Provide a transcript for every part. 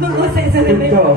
Tunggu saya sebentar.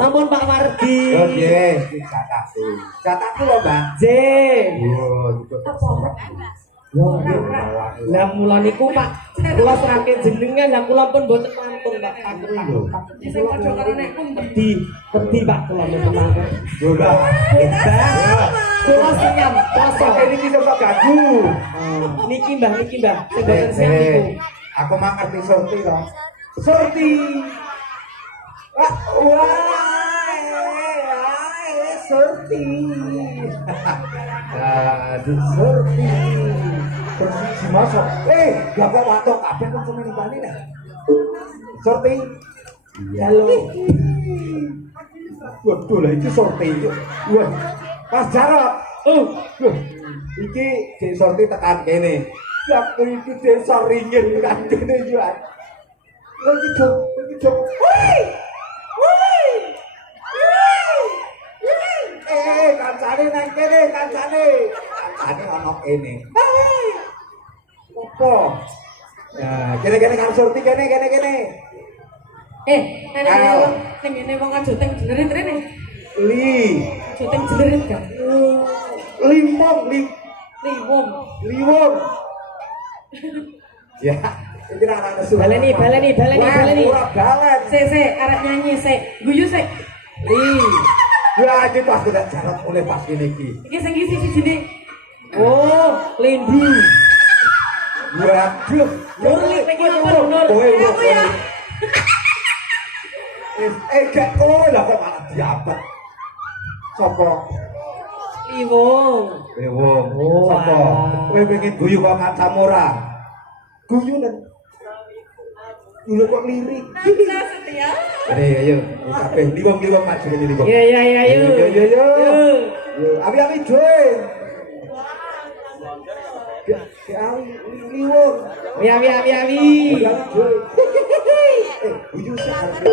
Sampun Pak Wardi. Oh nggih, jatahku. Jatahku lho, Mbak. J. Oh, itu Lah mula niku Pak, kula serake jenengan, lah kula pun mboten pantun Pak. Takut. Sing padha karo nek pun wedi Pak kula mboten pantun. Lho, Mbak. Kula siap, poso. Ini iki sok gagu. Niki Mbah, sing mboten siap niku. Aku mah ngerti sorti to. Sorti. Wah, sorti. Sorti. Terus masuk. Gak kok watuk kabeh kok cuma nibani dah. Sorti. Halo. Waduh lah iki sorti. Wah. Mas Jarot. Iki di sorti tekan kene. Waktu itu desa ringin kan kene jual. Lagi jok. Kancane nang kene, kancane ana kene. Opo? Ya, kene karo sorti kene. Ning ngene wong aja teng jenerit rene. Li. Aja teng jenerit kan. Liwong. Ya, iki ra ana nesu. Baleni. Ora balen. Sik, arek nyanyi sik. Guyu sik. Ya, iki pas kok Jarot mulai pas kene iki. Iki sing iki sijine. Oh, Lindu. Waduh, Nur iki Nur. Kowe ya. Gak kowe lah kok malah diabet. Sopo? Liwong. Sopo? Kowe pengen guyu kok kancamu ora? Guyu nen. Dulu kok lirik. Setia. Ayo, kabeh liwong maju ini liwong. Iya. Yo. Abi join. Ya, liwong. Abi. Guyu sekali.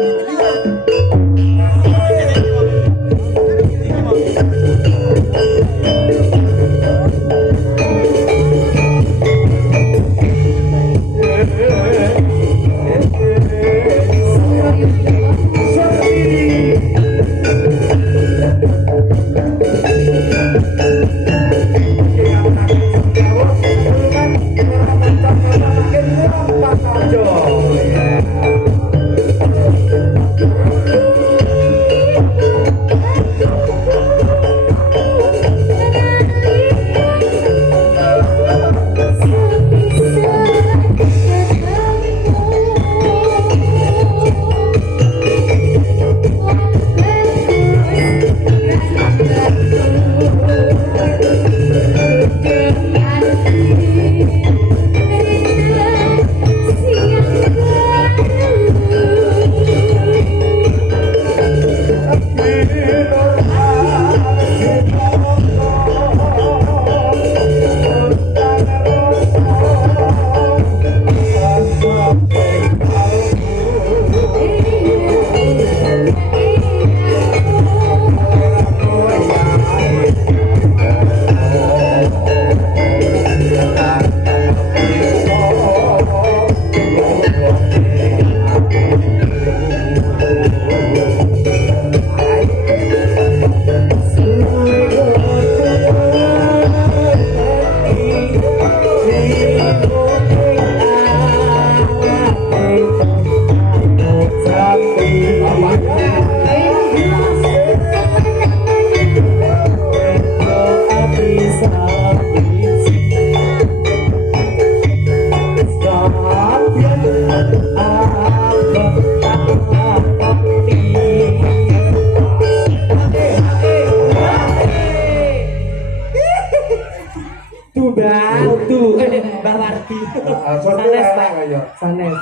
Sanes.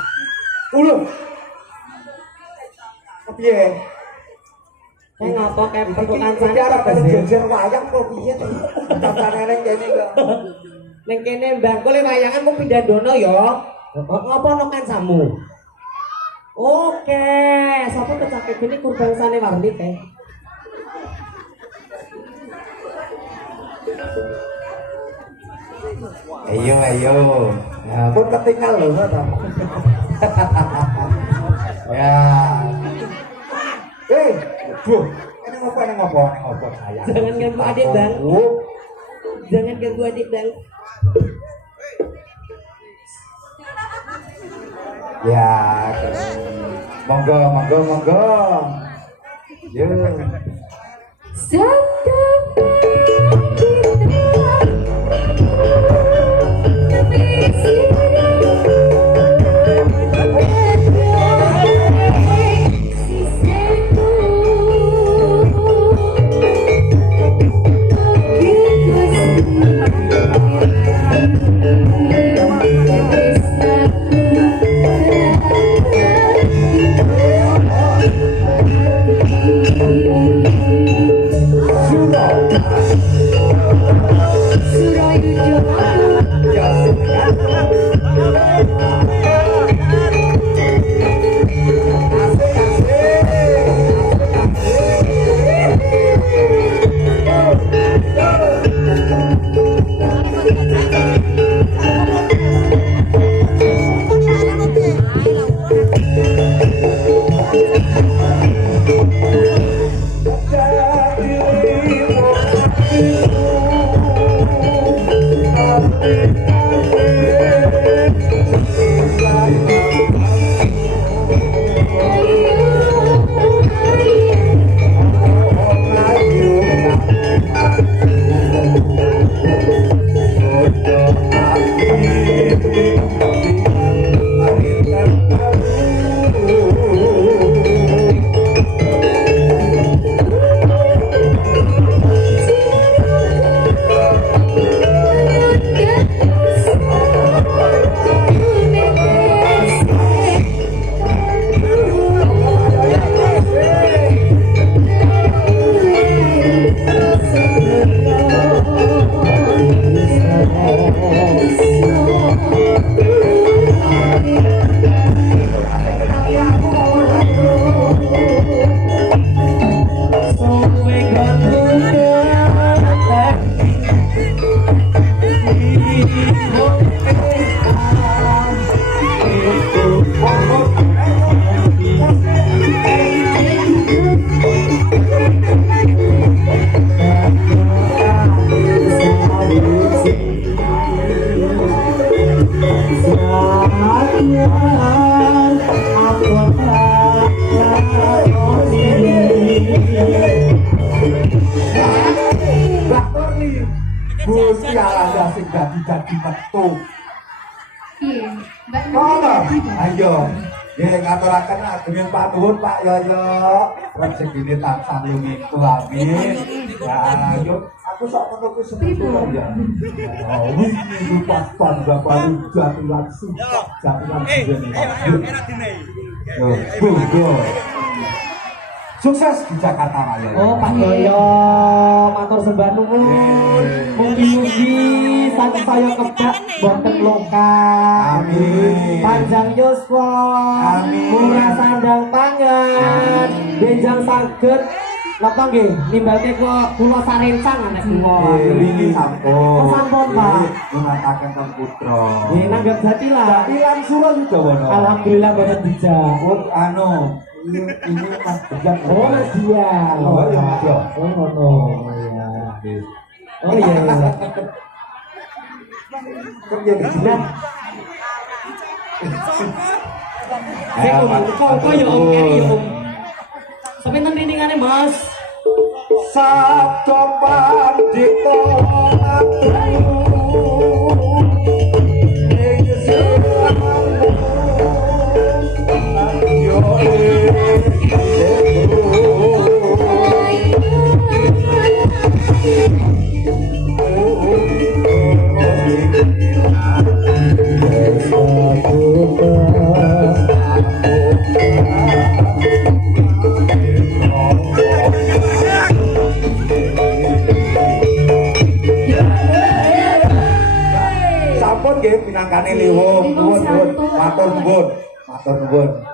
Piye? Ngapa kepek kok Iki arep jejer wayang kok piye to? Kancane ning kene kok. Ning kene Mbah kole wayangan mung pindah dono ya. Ngapa ono kancamu? Oke, sapa kecakep ini kurbangsane Warni teh. Ayo. Ya, pun ketinggal lho to. Ya. Duh, ini ngopo sayang. Jangan ganggu adik, Bang. Jangan ganggu adik, Bang. Ya, monggo. Yo. Gusti Allah sing dadi metu. Iya, Mbak Ngono. Ayo. Ya ngaturaken ageng Pak Nuwun Pak Yoyo. Rezekine tansah lumiku amin. Ya ayo aku sok ngono ku sebetulnya ya. Oh, wingi pas Bapak jatulan suka jatulan jene. Yo, sukses di Jakarta Raya. Oh, Pak Yoyo, matur sembah nuwun. Mugi-mugi saking saya kebak boten loka. Amin. Panjang yuswa. Amin. Murah sandang pangan. Benjang saged napa nggih nimbalke kula sarencang anak kula. Wingi sampun. Oh, sampun, Pak. Ngataken Kang Putra. Nggih nanggap jati lah. Ilang sura Yudawana. Alhamdulillah boten bijak. Ini Mas Bejat. Oh, Mas dia. Oh, iya, Mas Dia. Oh, ngono. Iya. Oh iya. Kerja di sini. Nah. Kok ya Om Keri ya Om. Sampai nanti rindingannya Mas. Sabdo pandito atu. Sampun nggih pinangkane liwung, nuwun. Matur nuwun.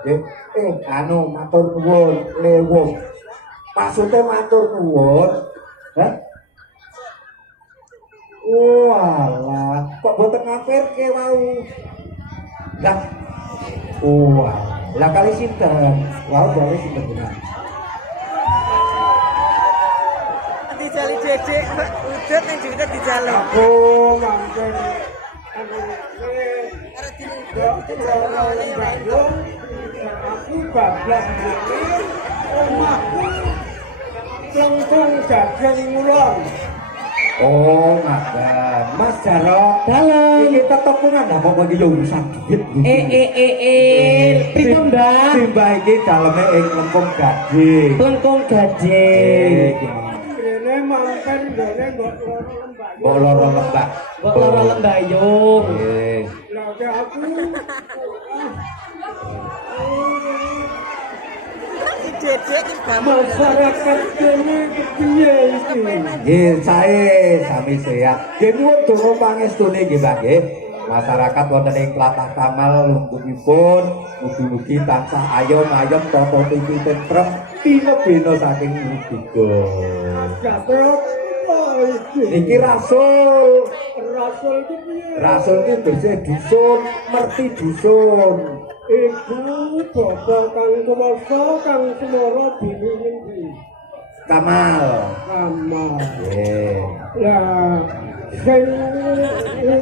Nggih. Matur nuwun liwung. Maksude matur nuwun. Hah? Walah, kok boten ngapirke wau. Lah. Lah kali sinten? Wau kali sinten benar. Cik, wujud yang juga di jalan. Aku mangken aku bablas ngene omahku plengkung daging ngulon. Oh, ngaten. Mas Jarot, Dalam. iki tetepungan apa kok iki yo urusan duit. Pripun, Mbak? Simbah iki daleme ing plengkung daging. Plengkung gading. Rene mangken gone mbok loro lembah. Mbok loro lembayung. Nggih. Lah aku masyarakat kene kepiye iki? Nggih, sae sami sehat. Nggih nuwun donga pangestune nggih, Mbak nggih. Masyarakat wonten ing tlatah Kamal lumpuhipun mugi-mugi tansah ayom-ayom tata titi tentrem tinebena saking Mudiga. Gatrok iki. Niki rasul. Rasul iki piye? Rasul iki bersih dusun, merti dusun. Iku bapa kang kuwasa kang semara bini iki. Kamal. Amal. Nggih. Lah sing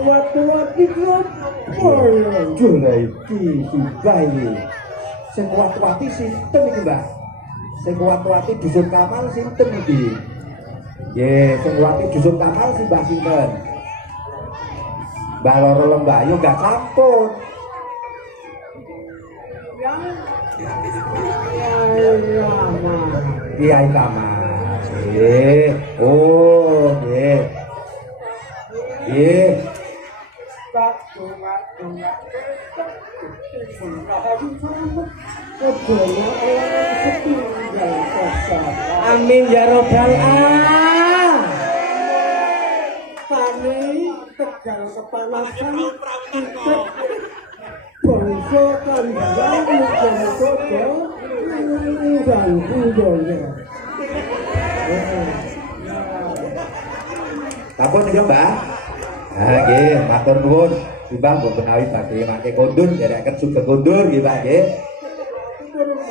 watu-watu opo ya? Aduh lah iki simbah iki. Sing kuat-kuati sinten iki, Mbak? Sing kuat-kuati dusun Kamal sinten iki? Nggih, sing kuati dusun Kamal si Mbak sinten? Mbak Loro Lembayu enggak sampun. Kiai Kamal. Nggih. Oh, nggih. Nggih. Tak donga-donga. Amin ya robbal alamin. Tani Tegal kepanasan titik bangsa kandangan muga-muga dan budaya. Sampun niku, Mbak. Ah, nggih, matur nuwun. Simbah mbok menawi badhe mangke kondur, dereken sugeng kondur nggih, Mbak nggih.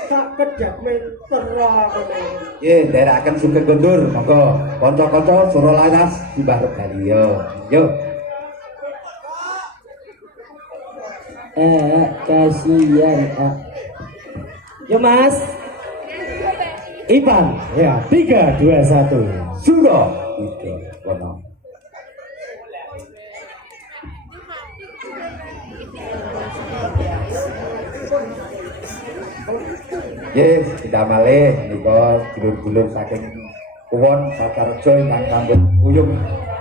Sak kedap mentera kene. Nggih, dereken sugeng kondur, monggo kanca-kanca suara laras Simbah Regalia. Yo. Kasihan. Yo Mas. Ipan. Ya, 3 2 1. Suga. Iki kono. Nggih, kita malih nika dulur-dulur saking Kuwon Sakarjo ingkang sambut uyung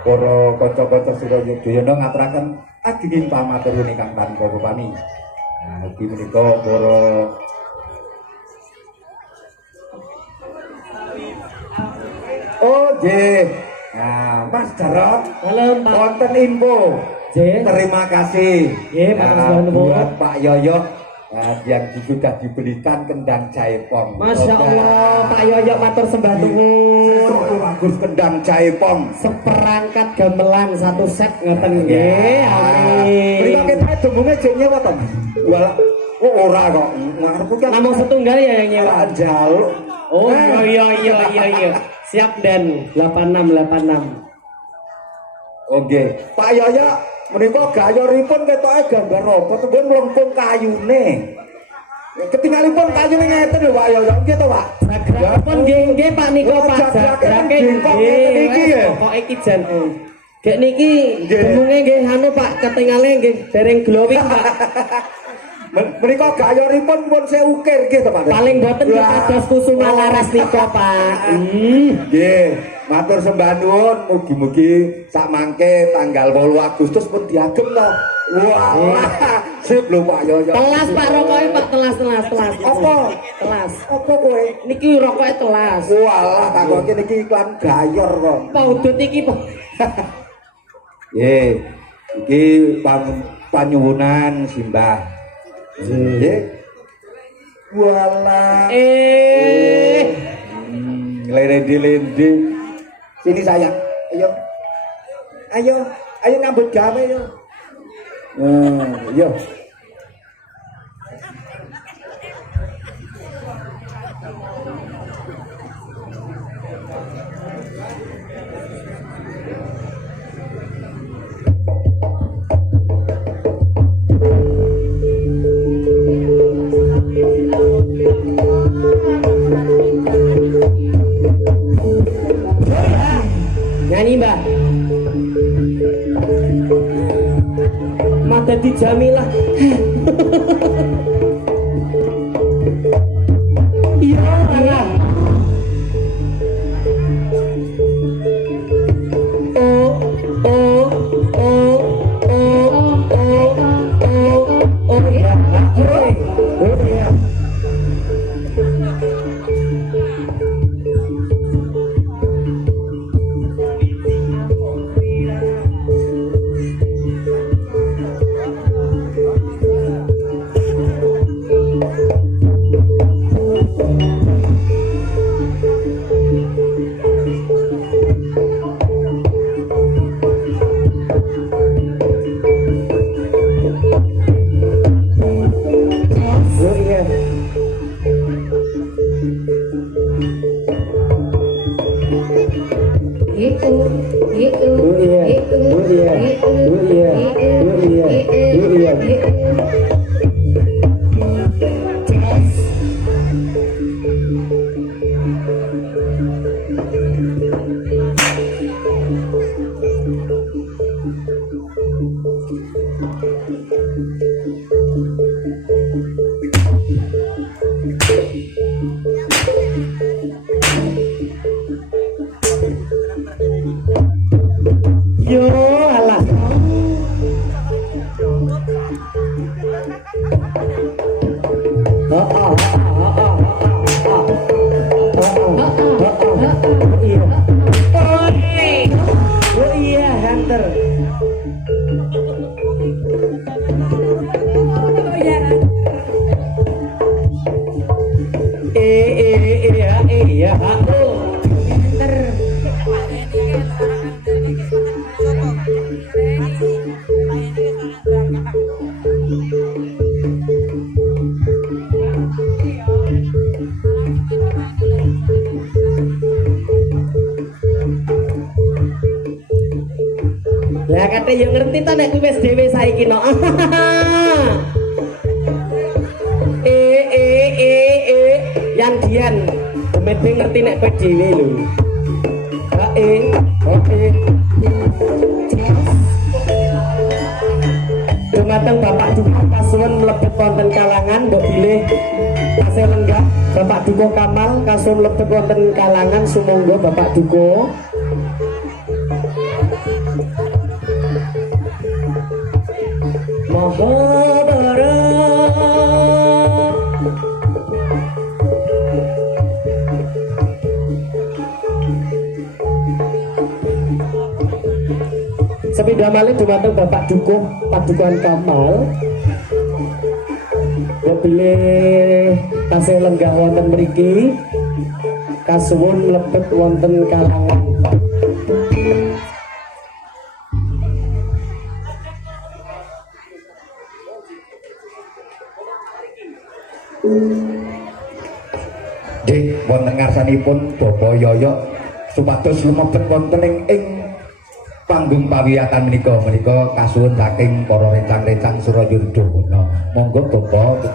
para kanca-kanca Suryadayana ngaturaken agenging pamatur ingkang tanpa pami. Nah, ugi menika para Oh, nggih. Nah, Mas Jarot, Halo, Pak. wonten info. Nggih. Terima kasih. Nggih, Pak Kasbah buat Pak Yoyo yang sudah dibelikan kendang jaipong. Masya Allah, Pak Yoyo matur sembah nuwun. Bagus kendang jaipong. Seperangkat gamelan 1 set ngoten nggih. Amin. Mriko kita dungunge jek nyewa to, Mas? Wala. Oh, ora kok. Ngarepku kan Namung setunggal ya yang nyewa. njaluk. Oh iya. Siap dan 86. Oke, Pak Yoyo menika gayoripun ketoke gambar apa tembung mlengkung kayune. Ketinggalipun kayune ngeten lho Pak Yoyo, nggih to, Pak? Jagrapun nggih Pak nika Pak. Jagrake iki ya. Pokoke iki jan. Gek niki bengunge nggih anu Pak, ketingale nggih dereng glowing Pak. Menika gayoripun pun saya ukir nggih to, Pak. Paling boten kados kusuma laras nika Pak. Nggih, matur sembah nuwun mugi-mugi sak mangke tanggal 8 Agustus pun diagem to. Wah, sip lho Pak Yoyo. Telas Pak rokoke Pak, telas. Apa? Telas. Apa kowe? Niki rokoke telas. Walah, takoke niki iklan gayor kok. Paudut iki Pak. Nggih, iki panyuwunan simbah. Nggih. Walah. Lendi-lendi. Sini sayang. Ayo nyambut gawe yo. Yo. dadi Jamilah. Iya alah. Yo alah. Oh iya, Hunter. Iya, Hunter. Lah kate yo ngerti ta nek kuwi wis dhewe saiki no. Yang dian mesti ngerti nek kowe dhewe lho. Dumateng Bapak Dukuh kasuwun mlebet wonten kalangan mbok bilih tasih lenggah Bapak Dukuh Kamal kasuwun mlebet wonten kalangan sumangga Bapak Dukuh. Sepeda malih dumateng Bapak Dukuh Padukuhan Kamal. Bilih tasih lenggah wonten mriki kasuwun mlebet wonten kalangan. Dik wonten ngarsanipun Bapak Yoyo supados lumebet wonten ing panggung pawiyatan menika kasuwun saking para rencang-rencang Surayudha. Monggo Bapak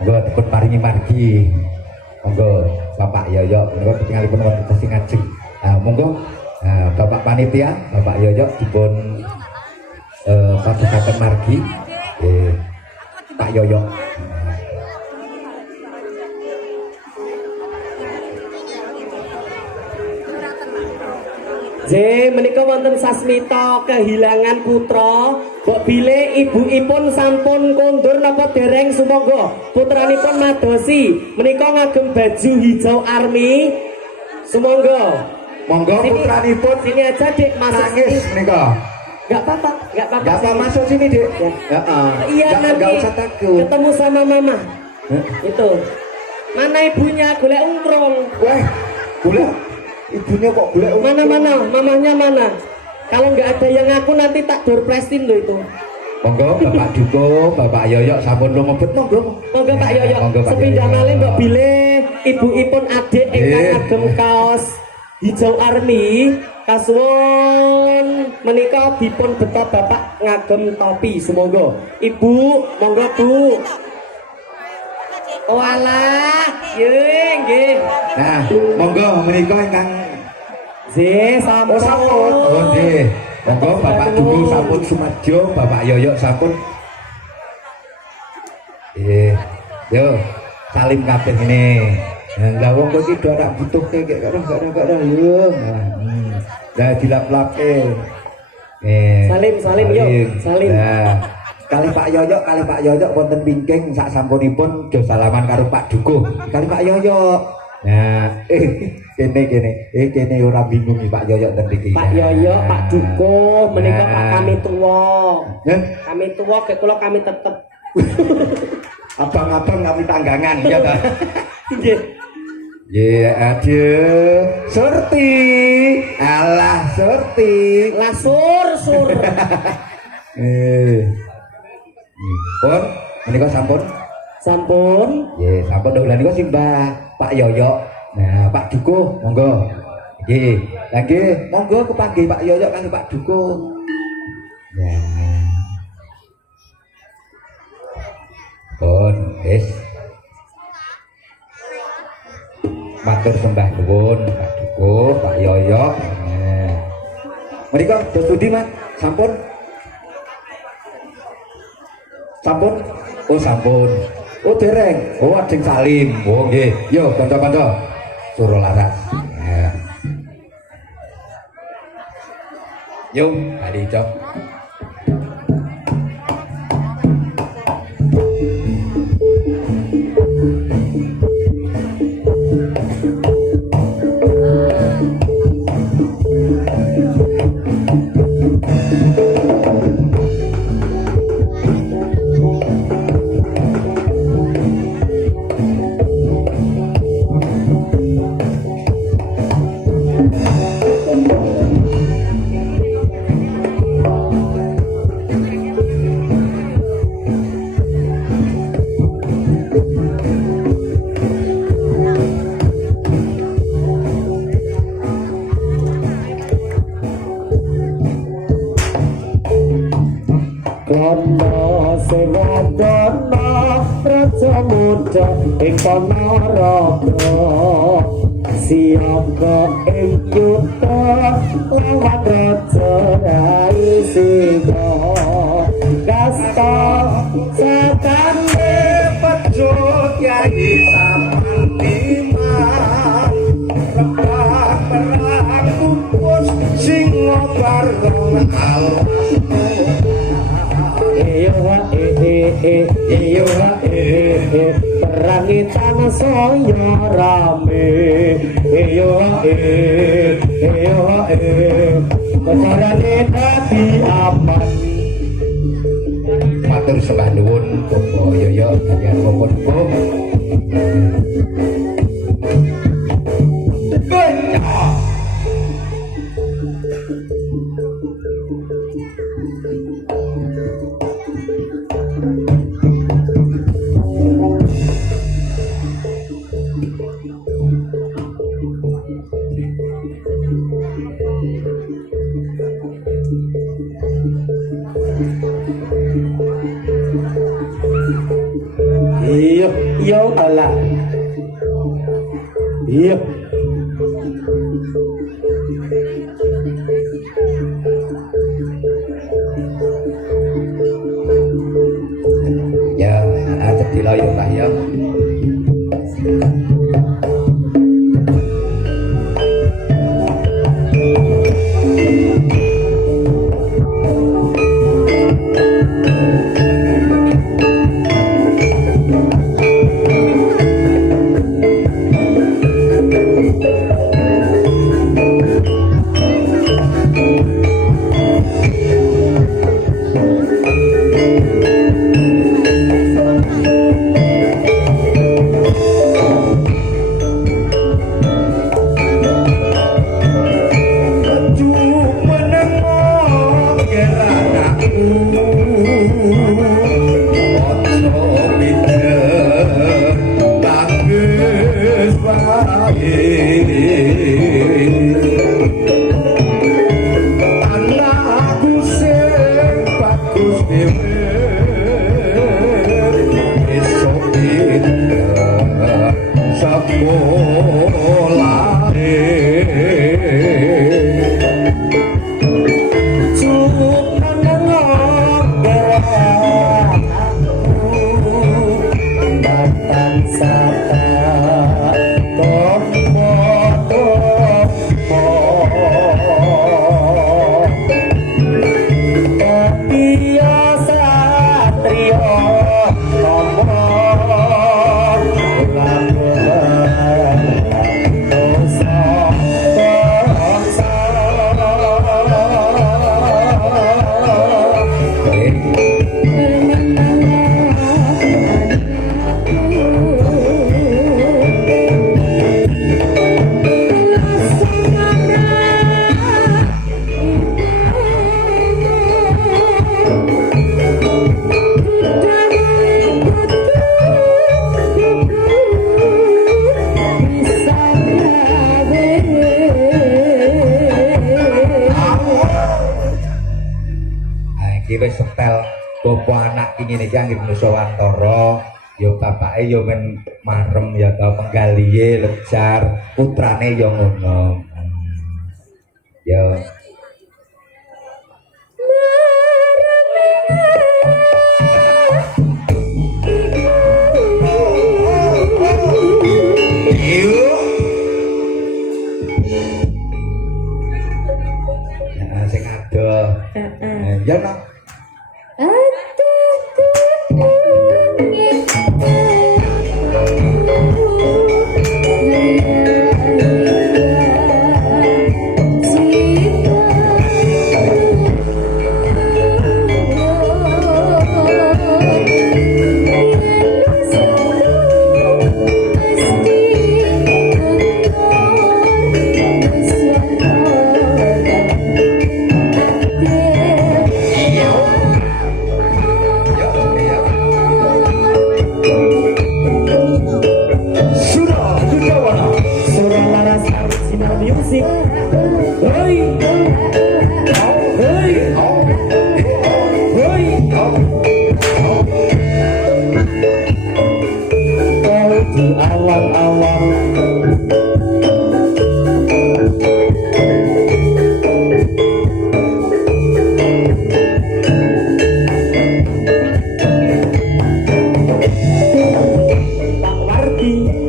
monggo dipun paringi margi. Monggo Bapak Yoyo menika ketingalipun wonten sing ngajeng. Monggo Bapak panitia Bapak Yoyo dipun padukaken margi. Pak Yoyo. Menika wonten sasmita kehilangan putra. Mbok bilih ibuipun sampun kondur napa dereng sumangga putranipun madosi menika ngagem baju hijau army. Sumangga. Monggo putranipun sini aja Dik nangis menika. Enggak apa-apa, enggak apa-apa. Enggak apa masuk sini, Dik. Ya. Heeh. Iya, enggak usah takut. Ketemu sama mama. Itu. Mana ibunya golek ungkrong. Wah, golek ibunya kok golek mana mamahnya mana? Kalau nggak ada yang ngaku nanti tak doorpresin loh itu. Monggo Bapak Dukuh, Bapak Yoyo sampun lumebet monggo. Monggo Pak Yoyo. Sepindah malih mbok bilih ibuipun adik ingkang ngagem kaos hijau army kasuwun menika dipun beto Bapak ngagem topi sumangga. Ibu, monggo Bu. Oh alah, nggih. Nah, monggo menika ingkang sampun. Oh nggih. Monggo Bapak Dukuh sampun sumadyo, Bapak Yoyo sampun Yo, salim kabeh ngene. Lah wong kowe iki do ora butuhke gak ora yo. Lah dilap-lapke. Salim yo, salim. Nah, kali Pak Yoyo wonten pingking sak sampunipun do salaman karo Pak Dukuh. Kali Pak Yoyo. Nah, kene ora bingung iki Pak Yoyo ten iki. Pak Yoyo, Pak Dukuh, menika Pak kami tuwa. Heh? Kami tuwa ke kula kami tetep. Abang-abang kami tanggangan ya ta. Nggih. Ya aduh, Surti. Alah Surti. Lah sur. Pun menika sampun. Sampun. Nggih, sampun lha niku simbah Pak Yoyo. Nah, Pak Dukuh monggo. Nggih. Lah nggih, monggo kepanggih Pak Yoyo kali Pak Dukuh. Ya. Pun wis. Matur sembah nuwun Pak Dukuh, Pak Yoyo. Nah. Menika dos studi, Mas? Sampun? Sampun? Oh, sampun. Oh, dereng. Oh, adeng salim. Oh, nggih. Yo, kanca-kanca. Suruh laras. Nah. Yo, hari cok. Kono sewadana raja muda ing Ponorogo siaga ing yuta lawan raja rai singa kasta satane Pecut yai saman liman Rebah perang kupus singo barong alas perangi tanah saya rame kecarane dadi aman. matur sembah nuwun Bapak Yoyo kaliyan Bapak Dukuh. Iya alah. Iya. Ya, ada di loyo Pak ya. iki wis setel bapa anak iki ngene iki anggere Nuswantara ya bapake ya men marem ya ta penggalihe lejar putrane ya ngono ya sing adoh ya no Music. Hey. Hey. Hey. Kau di alam-alam tak warti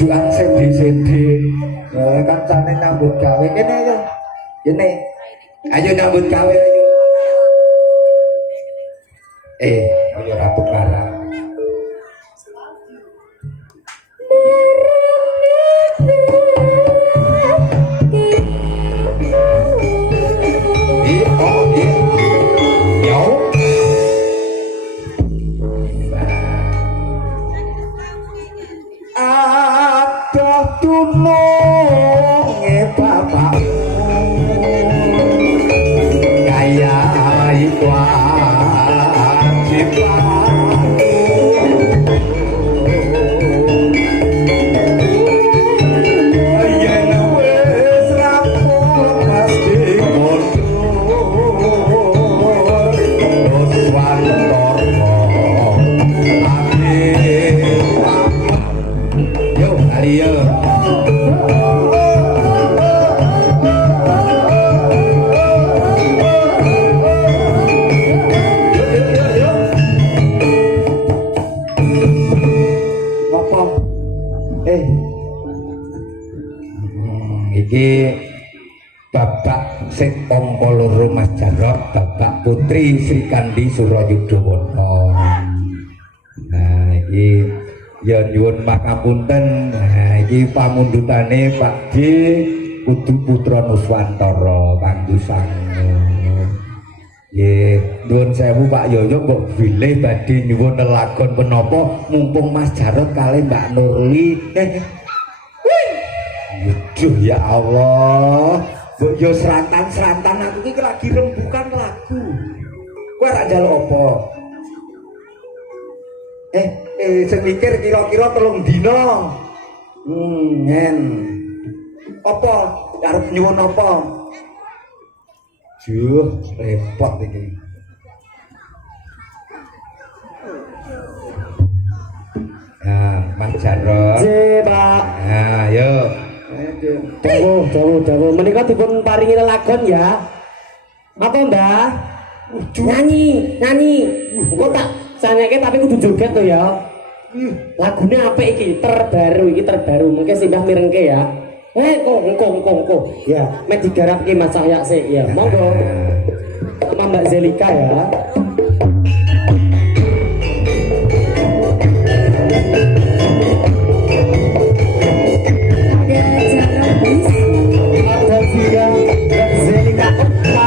juang sendi-sendi kancane nyambut gawe kene ayo kene ayo nyambut gawe ayo ayo ratu kara iki Bapak sing angka 2 Mas Jarot, Bapak Putri Sri Kandi Surayudawata. Nah iki ya nyuwun pangapunten. Nah iki pamundhutane Pak D kudu putra Nuswantara kanggo sangu. Nggih, nuwun sewu Pak Yoyo kok bilih badhe nyuwun lelagon menapa mumpung Mas Jarot kalih Mbak Nurli. Yuduh ya Allah. Mbok yo serantan-serantan aku iki lagi rembukan lagu. Kowe ora njaluk apa? Sing mikir kira-kira 3 dina. Ngen. Apa? Arep nyuwun apa? Juh, repot iki. Nah, Mas Jarot. Je, Pak. Nah, yo. Dawu. Menika dipun paringi lelagon ya. Apa, Mbah? Nyanyi. Kok tak sanyake tapi kudu joget to ya. Lagune apik iki, terbaru. Mungkin Mbah mirengke ya. Engko. Ya, mek digarapke Mas Cahya sik ya. Monggo. Sama Mbak Zelika ya. Ada juga Mbak Zelika Okta.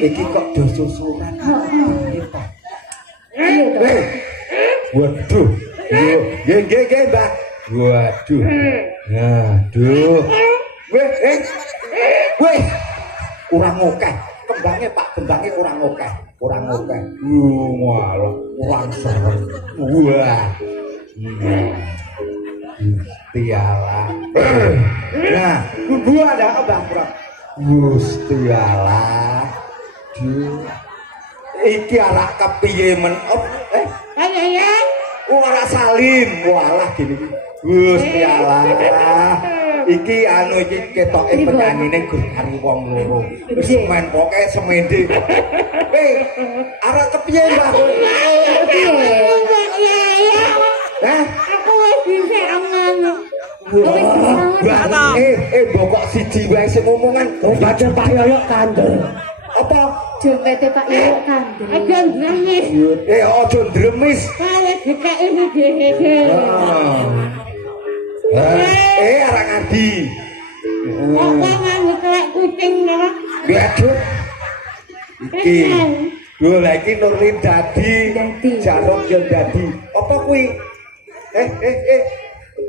Iki kok do susuran. Waduh. Nggih, Mbak. Waduh. Aduh. Weh. Kurang akeh. Kembangnya kurang akeh. Walah, kurang serem. Wah. Tiala. Nah, gua ada apa, Bro? Gusti Allah. Iki arak kepiye men? Ora salim. Walah gini. Gusti Allah. Iki anu iki ketoke penyanyine Gus kari wong loro. Wis semen pokoke semende. Arak kepiye, Mbak? Aku wis bisa ngono. Bokok siji wae sing ngomongan. Baca Pak Yoyok kandel. Apa? Jompete Pak Yoyo kandel. Aja nangis. Aja ndremis. Kale dikeki dhewe. Arang Adi. Kok nganggo kelek kucing lho. Aduh. Iki. Lho lha iki Nurlin dadi. Jarok yo dadi. Apa kuwi?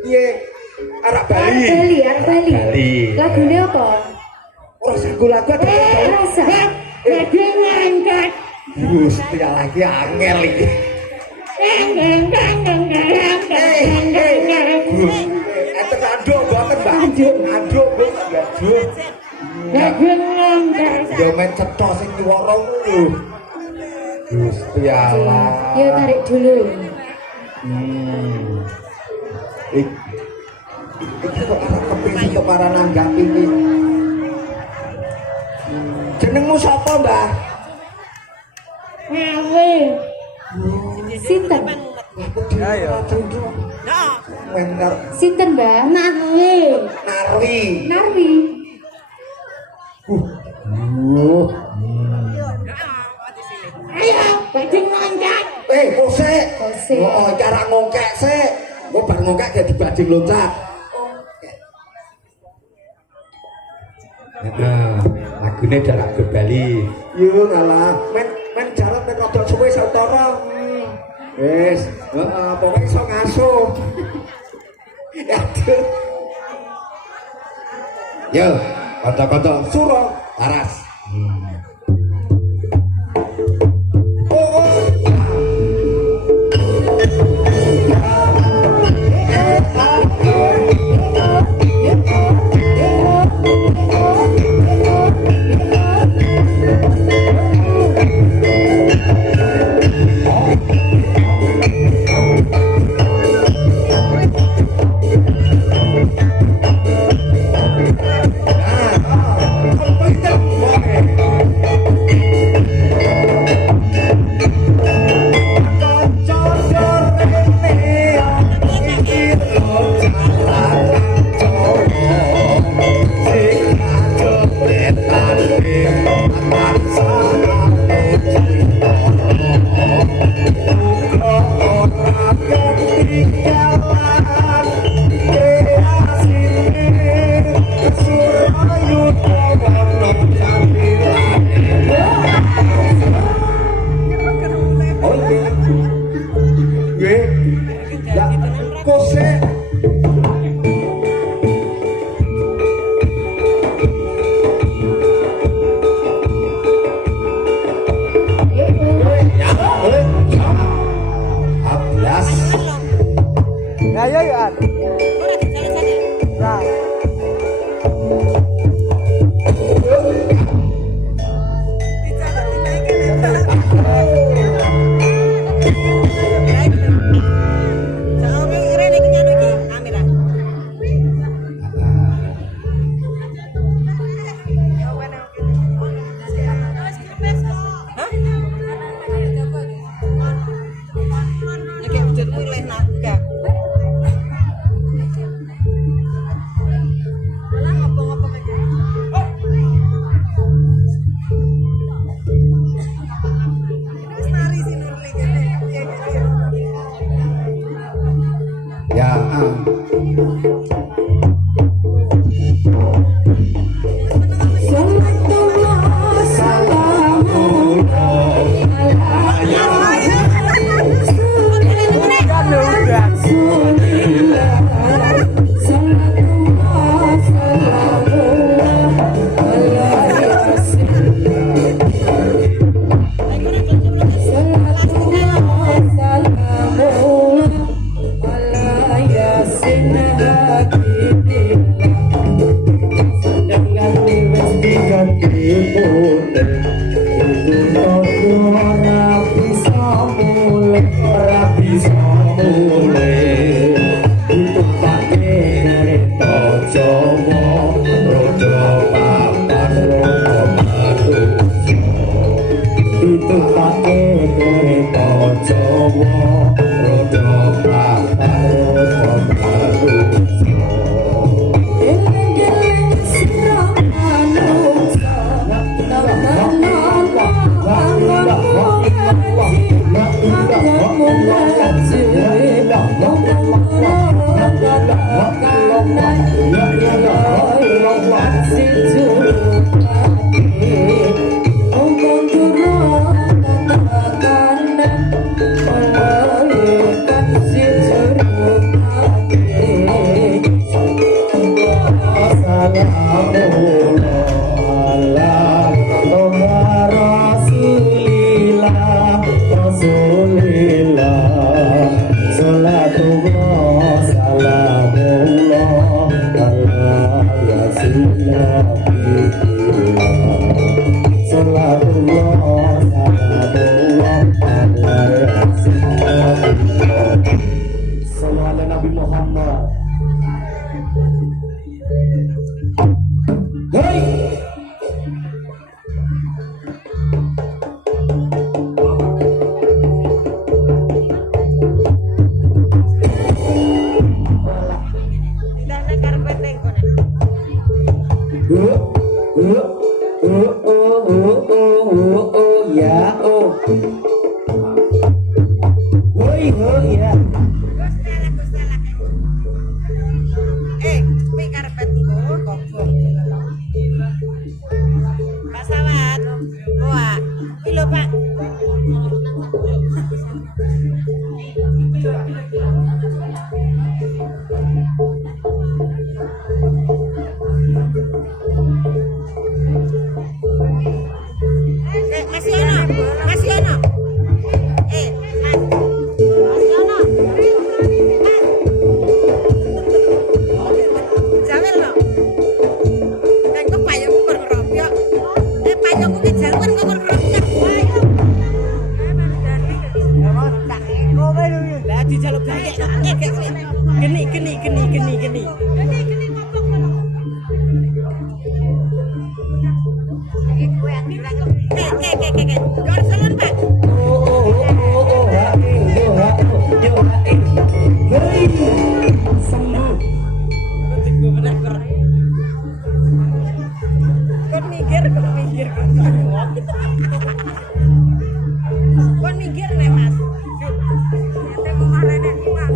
Piye? Arak Bali. Bali. Lagune apa? Ora sagu lagu ada. Rasa. Dadi ngangkat. Gusti Allah iki angel iki. Gus, enten ando mboten, Mbak. Ando mboten, Mbak. Dadi ngangkat. Yo men cetha sing nyuwara lho. Gusti Allah. Ya tarik dulu. Iki kok arep kepingin kok para nanggapi iki. Jenengmu sapa, Mbah? Ngawe. Sinten? Ayo. Bener. Sinten, Mbak? Narwi. Narwi. Ayo, dadi ngangkat. Kose. Kose. Oh, cara ngongkek sik. Kok bar ngongkek dadi badhe loncat. Nah, lagune Darak Bali. Yo ngalah, men jalan men rada suwe sautara. Wis, pokoke iso ngasuh. Aduh. Yo, kanca-kanca suro laras.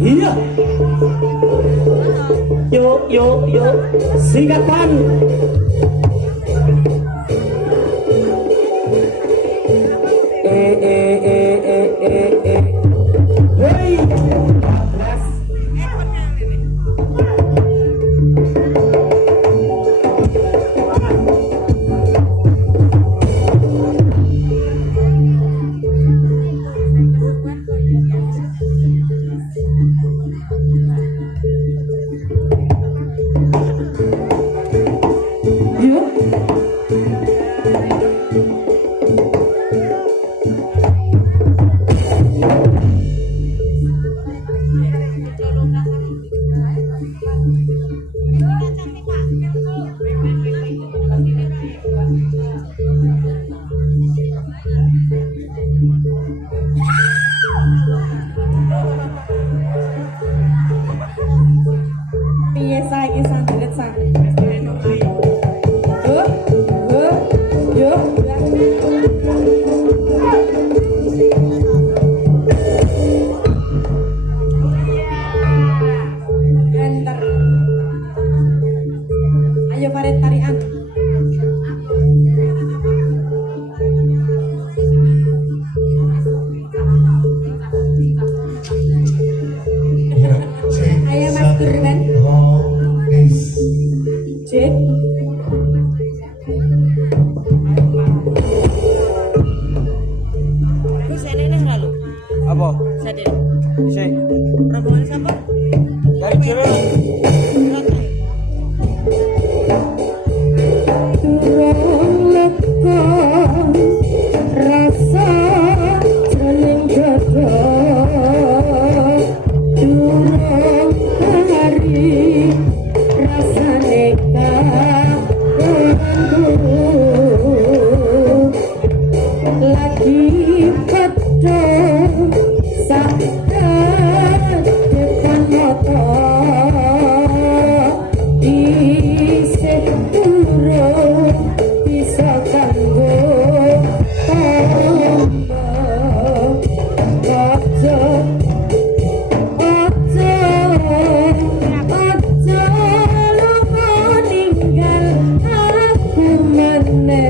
Iya. Yuk. Singkatan. Hei. 14. Yeah.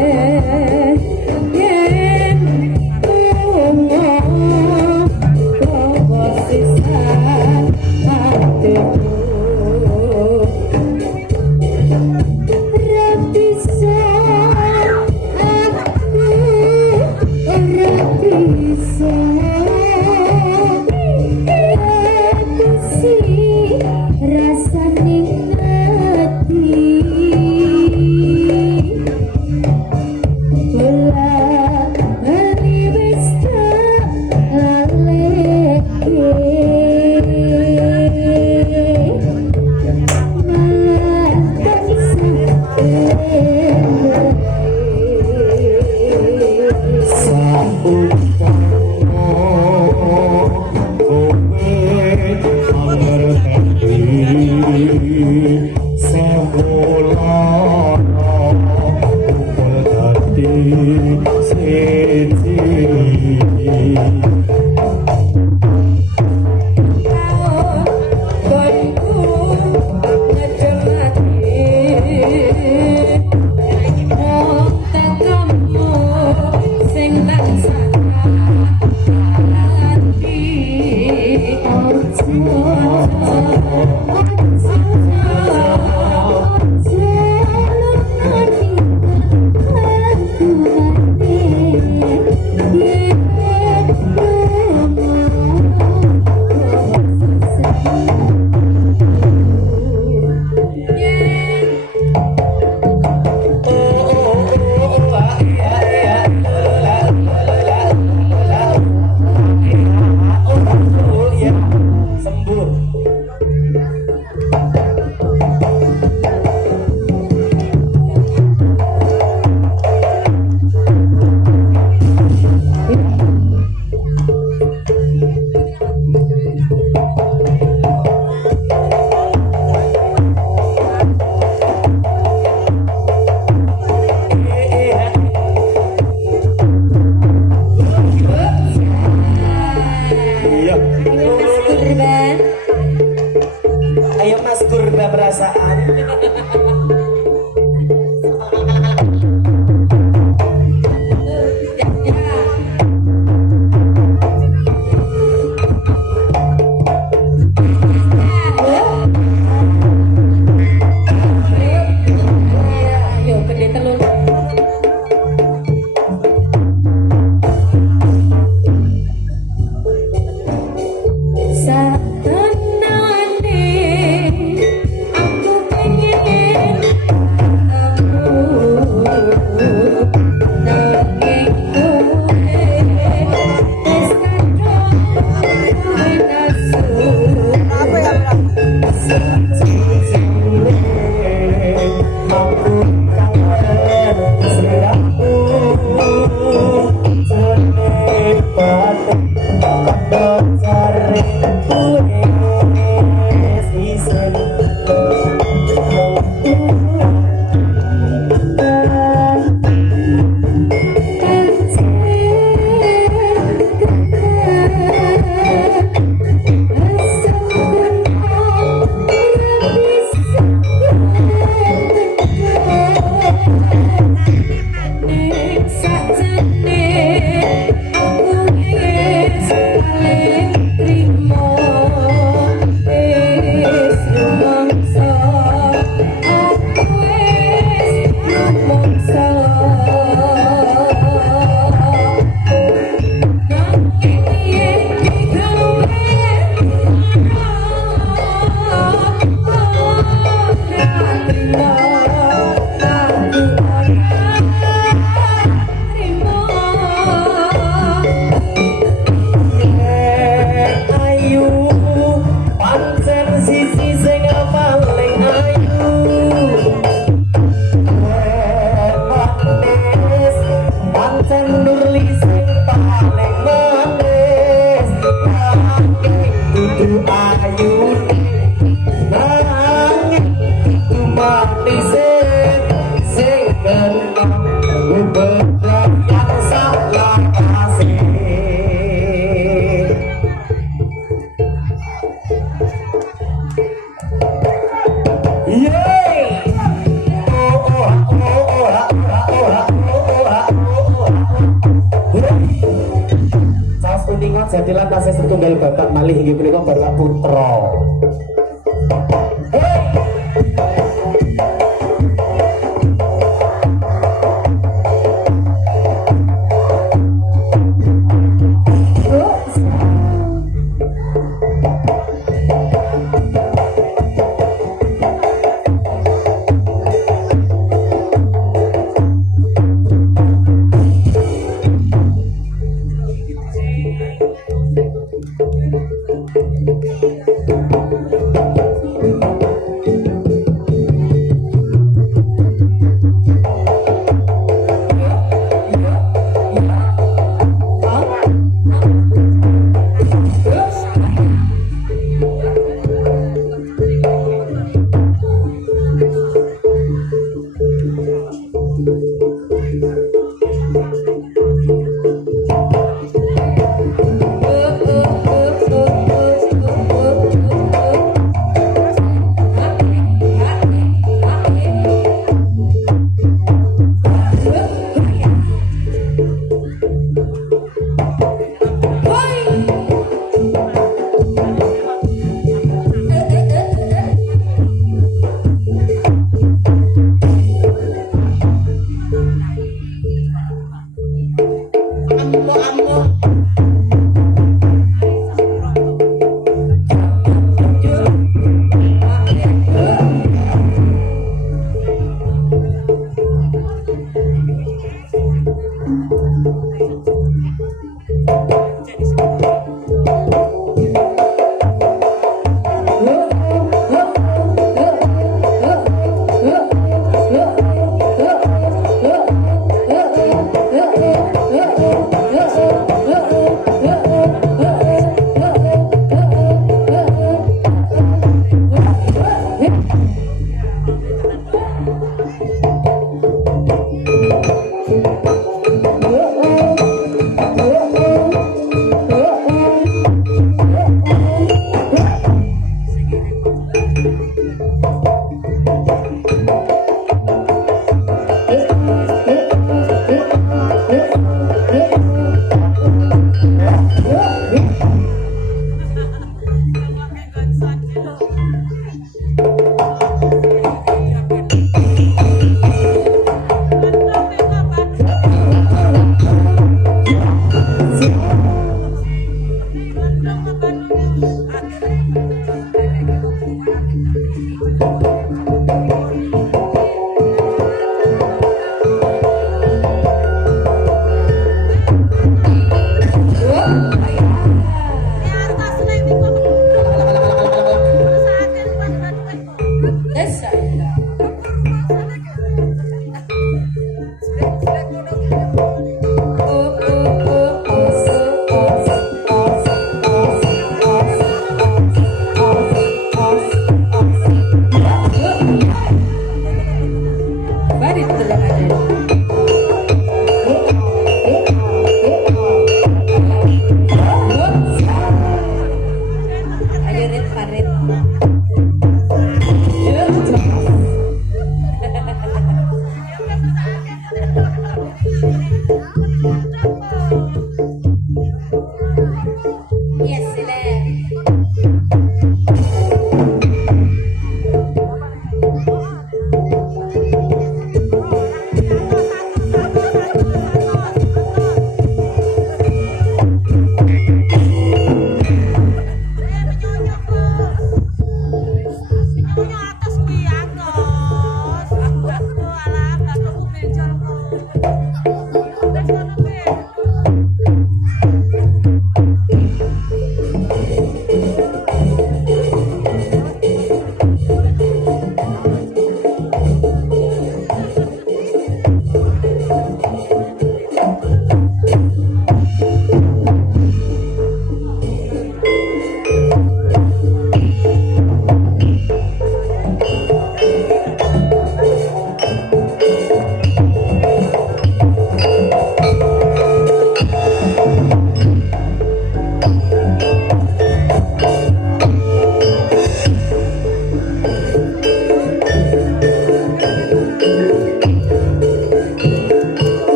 selamat jadilah tasih setunggal babat malih inggih punika Bapak Putra.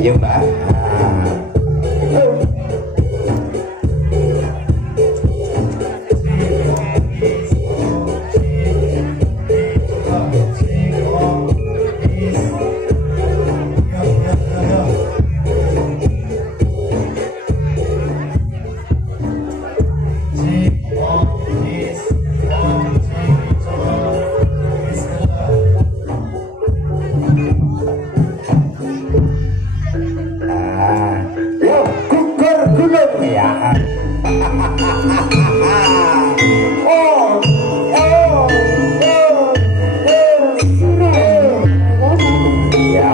Ayo mbak. Yo, gugur gunung ya. Oh, oh, oh, ya.